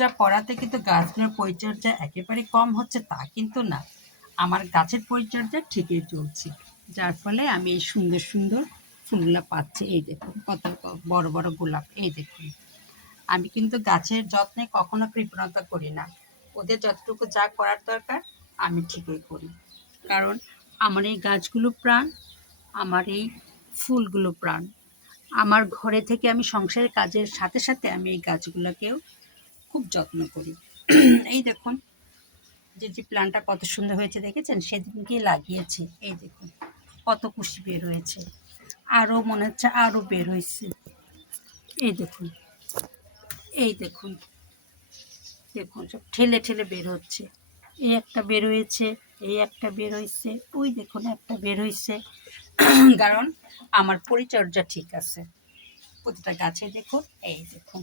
যা করাতে কিন্তু গাছগুলোর পরিচর্যা একেবারে কম হচ্ছে তা কিন্তু না। আমার গাছের পরিচর্যা ঠিকই চলছে। যার ফলে আমি এই সুন্দর, সুন্দর ফুলগুলা পাচ্ছি। এই দেখুন কত বড়, বড় গোলাপ। এই দেখুন। আমি কিন্তু গাছের যত্নে কখনো কৃপণতা করি না। ওদের যতটুকু যা করার দরকার আমি ঠিকই করি। কারণ আমার এই গাছগুলো প্রাণ, আমার এই ফুলগুলো প্রাণ। আমার ঘরে থেকে আমি সংসারের কাজের সাথে, সাথে আমি এই গাছগুলোকেও খুব যত্ন করি। এই দেখুন যে প্ল্যান্টটা কত সুন্দর হয়েছে দেখেছেন? সেদিনকেই লাগিয়েছি। এই দেখুন কত কুশি বের হয়েছে। আরও মনে হচ্ছে আরও বের হয়েছে। এই দেখুন, এই দেখুন, দেখুন সব ঠেলে ঠেলে বের হচ্ছে। এই একটা বের হয়েছে, এই একটা বের হয়েছে, ওই দেখুন একটা বের হয়েছে। কারণ আমার পরিচর্যা ঠিক আছে। প্রতিটা গাছে দেখুন, এই দেখুন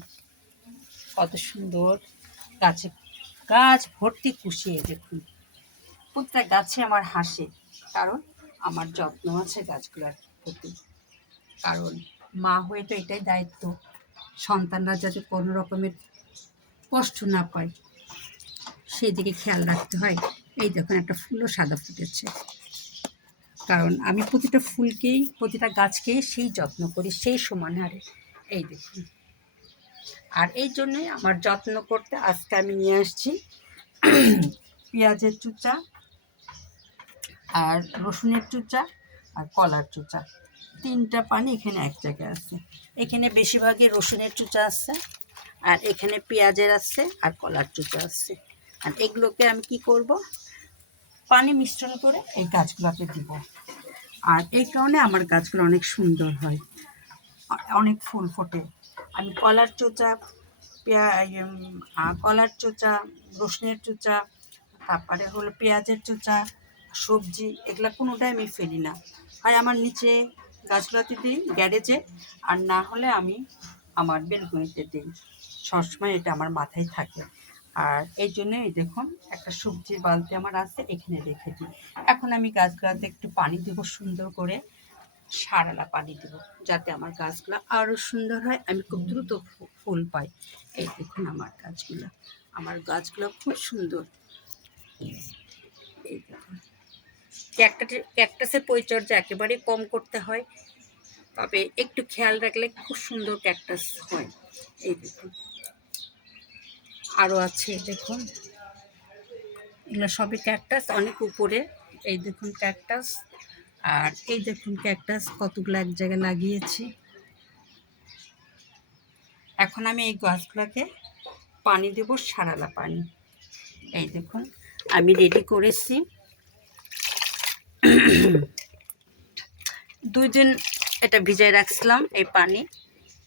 কত সুন্দর গাছে গাছ ভর্তি কুশি। এই দেখুন প্রতিটা গাছে আমার হাসে, কারণ আমার যত্ন আছে গাছগুলোর প্রতি। কারণ মা হয়ে তো এটাই দায়িত্ব, সন্তানরা যাতে কোনো রকমের কষ্ট না পায় সেই দিকে খেয়াল রাখতে হয়। এই দেখুন একটা ফুলও সাদা ফুটেছে। কারণ আমি প্রতিটা ফুলকেই প্রতিটা গাছকেই সেই যত্ন করি সেই সমান হারে। এই দেখুন, আর এই জন্যই আমার যত্ন করতে আজকে আমি নিয়ে আসছি পেঁয়াজের চুচা আর রসুনের চুচা আর কলার চুচা। তিনটা পানি এখানে এক জায়গায় আছে। এখানে বেশিরভাগই রসুনের চুচা আছে, আর এখানে পেঁয়াজের আছে, আর কলার চুচা আছে। আর এগুলোকে আমি কি করব, পানি মিশ্রণ করে এই গাছগুলোকে দিব। আর এই কারণে আমার গাছগুলো অনেক সুন্দর হয়, অনেক ফুল ফোটে। আমি কলার চোচা, কলার চোচা, রসুনের চোচা, তারপরে হলো পেঁয়াজের চোচা, সবজি, এগুলো কোনোটাই আমি ফেলি না। হয় আমার নিচে গাছগুলোতে দিই গ্যারেজে, আর না হলে আমি আমার বেলকনিতে দিই। সবসময় এটা আমার মাথায় থাকে। আর এই জন্যই দেখুন একটা সবজির বালতি আমার আছে, এখানে রেখে দিই। এখন আমি গাছগুলোতে একটু পানি দেবো সুন্দর করে, সারালা পানি দেবো, যাতে আমার গাছগুলো আরও সুন্দর হয়, আমি খুব দ্রুত ফুল পাই। এই দেখুন আমার গাছগুলো খুব সুন্দর। এই দেখুন ক্যাকটাসের পরিচর্যা একেবারে কম করতে হয়, তবে একটু খেয়াল রাখলে খুব সুন্দর ক্যাকটাস হয়। এই দেখুন আরও আছে, দেখুন এগুলো সবই ক্যাকটাস, অনেক উপরে। এই দেখুন ক্যাকটাস, আর এই দেখুন ক্যাকটাস কতগুলো এক জায়গায় লাগিয়েছি। এখন আমি এই গাছগুলোকে পানি দেব, সারালা পানি। এই দেখুন আমি রেডি করেছি। 2 দিন এটা ভিজায় রাখছিলাম এই পানি।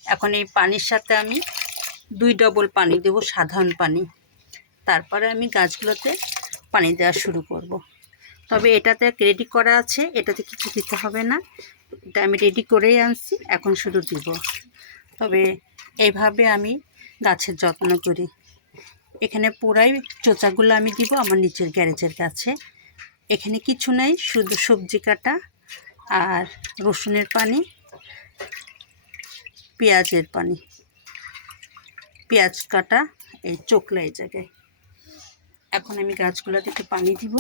এখন এই পানির সাথে আমি 2 ডবল পানি দেব, সাধারণ পানি। তারপরে আমি গাছগুলোতে পানি দেওয়া শুরু করব। তবে এটাতে রেডি করা আছে, এটাতে কিছু দিতে হবে না। এটা আমি রেডি করেই আনছি, এখন শুধু দিব। তবে এইভাবে আমি গাছের যত্ন করি। এখানে পুরাই চোচাগুলো আমি দিব আমার নিচের গ্যারেজের কাছে। এখানে কিছু নেই, শুধু সবজি কাটা আর রসুনের পানি, পেঁয়াজের পানি, পেঁয়াজ কাটা এই চোখলা এই জায়গায়। এখন আমি গাছগুলোতে একটু পানি দিব।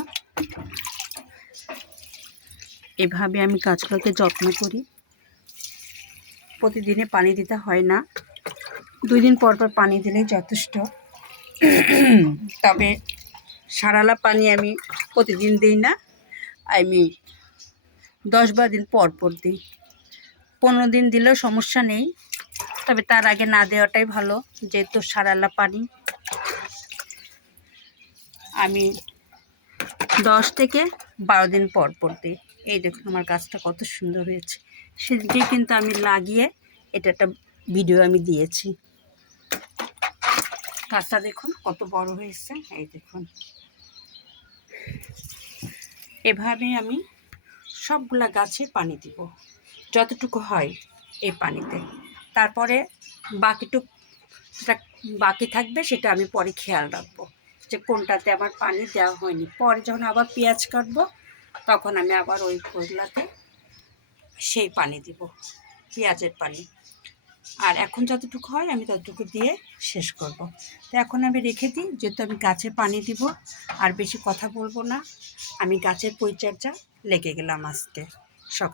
এভাবে আমি গাছগুলোকে যত্ন করি। প্রতিদিনে পানি দিতে হয় না, 2 দিন পর পর পানি দিলেই যথেষ্ট। তবে সারালা পানি আমি প্রতিদিন দিই না, আমি 10-12 দিন পর পর দিই। 15 দিন দিলেও সমস্যা নেই, তবে তার আগে না দেওয়াটাই ভালো, যেহেতু সারালা পানি। আমি 10 থেকে 12 দিন পর পর দিই। এই দেখুন আমার গাছটা কত সুন্দর হয়েছে। সেদিকে কিন্তু আমি লাগিয়ে এটা একটা ভিডিও আমি দিয়েছি। গাছটা দেখুন কত বড় হয়েছে। এই দেখুন এভাবে আমি সবগুলা গাছে পানি দিব যতটুকু হয় এই পানিতে। তারপরে বাকিটুক যেটা বাকি থাকবে সেটা আমি পরে খেয়াল রাখবো যে কোনটাতে আমার পানি দেওয়া হয়নি। পরে যখন আবার পেঁয়াজ কাটবো তখন আমি আবার ওই ফুলগুলাতে সেই পানি দিব, পেঁয়াজের পানি। আর এখন যতটুকু হয় আমি ততটুকু দিয়ে শেষ করব। তো এখন আমি রেখে দিই, যেহেতু আমি গাছে পানি দিব। আর বেশি কথা বলবো না, আমি গাছের পরিচর্যা লেগে গেলাম আজকে সকাল।